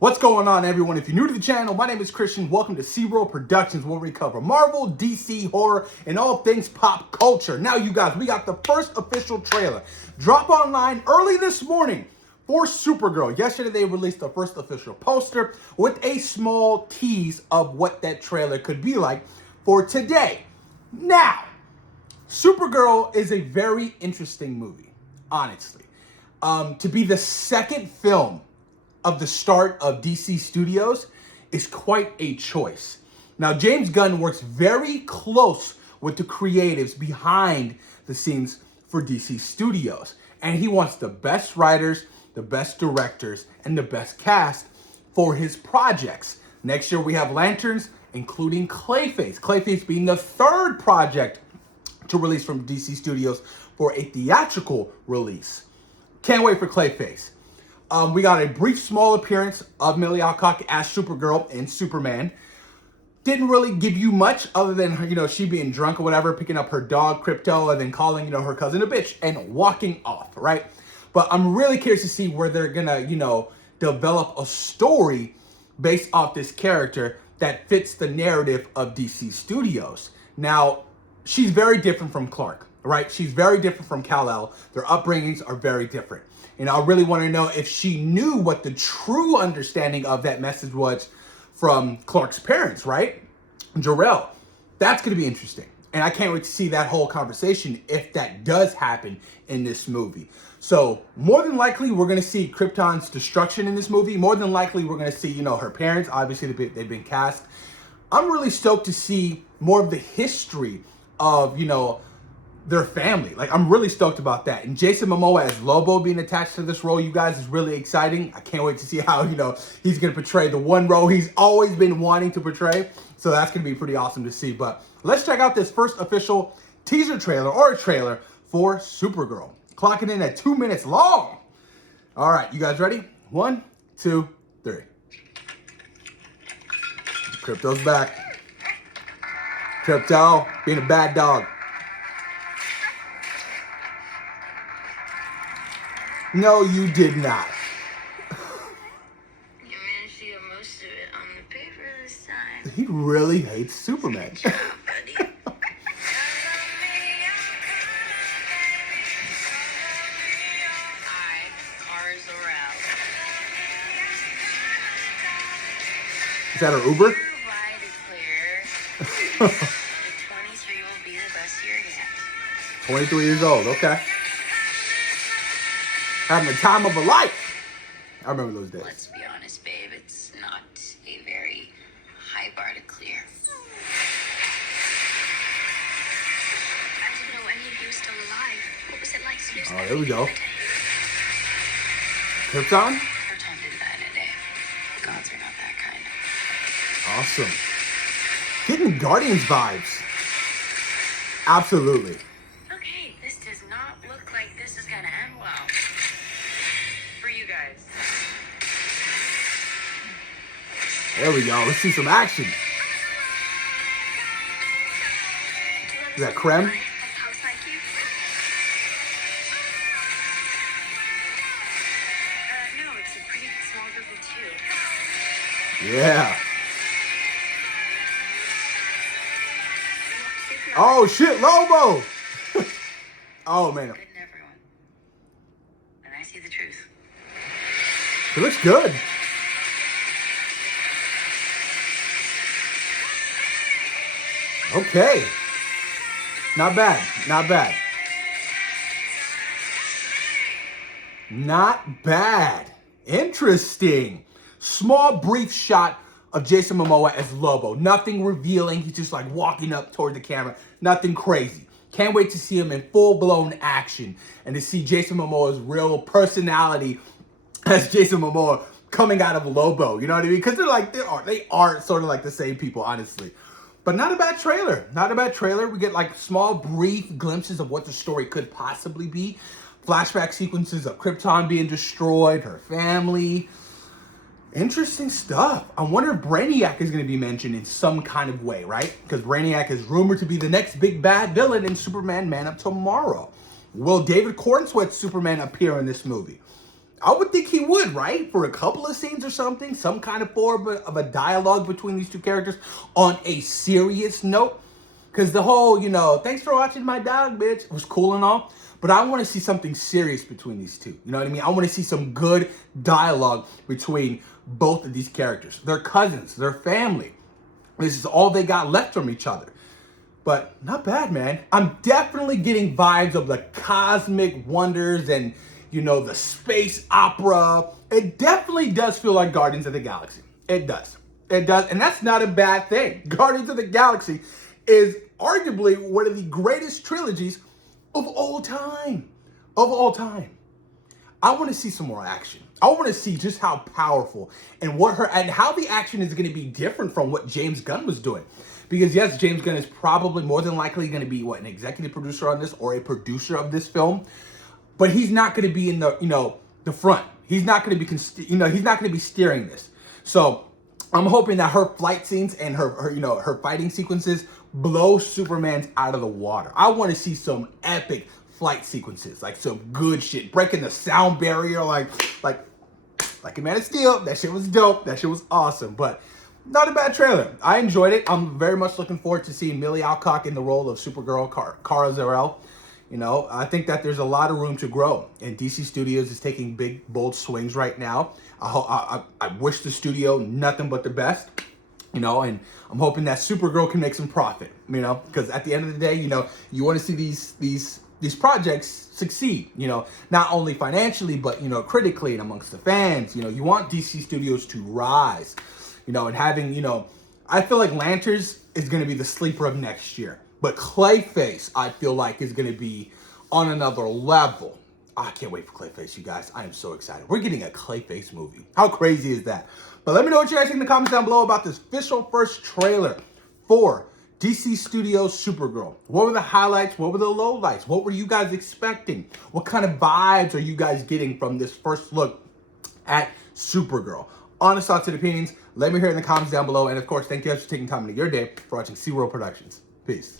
What's going on, everyone? If you're new to the channel, my name is Christian. Welcome to Supergirl Productions, where we cover Marvel, DC, horror, and all things pop culture. Now, you guys, we got the first official trailer. Drop online early this morning for Supergirl. Yesterday, they released the first official poster with a small tease of what that trailer could be like for today. Now, Supergirl is a very interesting movie, honestly. To be the second film of the start of DC Studios is quite a choice. Now, James Gunn works very close with the creatives behind the scenes for DC Studios, and he wants the best writers, the best directors, and the best cast for his projects. Next year, we have Lanterns, including Clayface. Clayface being the third project to release from DC Studios for a theatrical release. Can't wait for Clayface. We got a brief small appearance of Milly Alcock as Supergirl in Superman. Didn't really give you much other than, she being drunk or whatever, picking up her dog, Crypto, and then calling, her cousin a bitch and walking off, right? But I'm really curious to see where they're gonna, develop a story based off this character that fits the narrative of DC Studios. Now, she's very different from Clark, right? She's very different from Kal-El. Their upbringings are very different. And I really want to know if she knew what the true understanding of that message was from Clark's parents, right? Jor-El. That's going to be interesting. And I can't wait to see that whole conversation if that does happen in this movie. So more than likely, we're going to see Krypton's destruction in this movie. More than likely, we're going to see, her parents. Obviously, they've been cast. I'm really stoked to see more of the history of, their family. Like, I'm really stoked about that. And Jason Momoa as Lobo being attached to this role, you guys, is really exciting. I can't wait to see how, he's going to portray the one role he's always been wanting to portray. So that's going to be pretty awesome to see. But let's check out this first official teaser trailer or a trailer for Supergirl. Clocking in at 2 minutes long. All right, you guys ready? 1, 2, 3. Crypto's back. Krypto being a bad dog. No, you did not. You managed to get most of it on the paper this time. He really hates Superman. Good job, buddy. Hi, Kara Zor-El. Is that her Uber? Your ride is clear. The 23 will be the best year yet. 23 years old, okay. Having the time of a life. I remember those days. Let's be honest, babe. It's not a very high bar to clear. I didn't know any of you were still alive. What was it like to lose Oh, there we go. everything in a day? Krypton? Krypton didn't die in a day. Gods are not that kind. Awesome. Getting Guardians vibes. Absolutely. Okay, this does not look like this is gonna end well. For you guys. There we go. Let's see some action. Is that creme? Like house IQ? No, it's a pretty small group of 2. Yeah. Oh, shit, Lobo. Oh, man. Good in everyone. And I see the truth. It looks good. Okay. Not bad. Not bad. Not bad. Interesting. Small, brief shot of Jason Momoa as Lobo. Nothing revealing. He's just like walking up toward the camera. Nothing crazy. Can't wait to see him in full-blown action and to see Jason Momoa's real personality as Jason Momoa coming out of Lobo. You know what I mean? Because they are sort of like the same people, honestly. But not a bad trailer. Not a bad trailer. We get like small, brief glimpses of what the story could possibly be. Flashback sequences of Krypton being destroyed, her family. Interesting stuff. I wonder if Brainiac is going to be mentioned in some kind of way, right? Because Brainiac is rumored to be the next big bad villain in Superman Man of Tomorrow. Will David Cornsweet's Superman appear in this movie? I would think he would, right? For a couple of scenes or something, some kind of form of a dialogue between these two characters on a serious note. Because the whole, thanks for watching my dog, bitch, was cool and all. But I want to see something serious between these two. You know what I mean? I want to see some good dialogue between both of these characters. They're cousins, they're family. This is all they got left from each other. But not bad, man. I'm definitely getting vibes of the cosmic wonders and, the space opera. It definitely does feel like Guardians of the Galaxy. It does. It does. And that's not a bad thing. Guardians of the Galaxy is arguably one of the greatest trilogies of all time. Of all time. I want to see some more action. I want to see just how powerful and how the action is going to be different from what James Gunn was doing. Because yes, James Gunn is probably more than likely going to be an executive producer on this or a producer of this film, but he's not going to be in the front. He's not going to be he's not going to be steering this. So I'm hoping that her flight scenes and her fighting sequences blow Superman's out of the water. I want to see some epic flight sequences, like some good shit, breaking the sound barrier, like a Man of Steel. That shit was dope. That shit was awesome. But not a bad trailer. I enjoyed it. I'm very much looking forward to seeing Milly Alcock in the role of Supergirl, Kara Zor-El. I think that there's a lot of room to grow, and DC Studios is taking big, bold swings right now. I wish the studio nothing but the best, and I'm hoping that Supergirl can make some profit, because at the end of the day, you want to see these projects succeed, not only financially, but, critically and amongst the fans. You want DC Studios to rise, and having, I feel like Lanterns is going to be the sleeper of next year. But Clayface, I feel like, is going to be on another level. I can't wait for Clayface, you guys. I am so excited. We're getting a Clayface movie. How crazy is that? But let me know what you guys think in the comments down below about this official first trailer for DC Studios Supergirl. What were the highlights? What were the lowlights? What were you guys expecting? What kind of vibes are you guys getting from this first look at Supergirl? Honest thoughts and opinions, let me hear in the comments down below. And of course, thank you guys for taking time out of your day for watching SeaWorld Productions. Peace.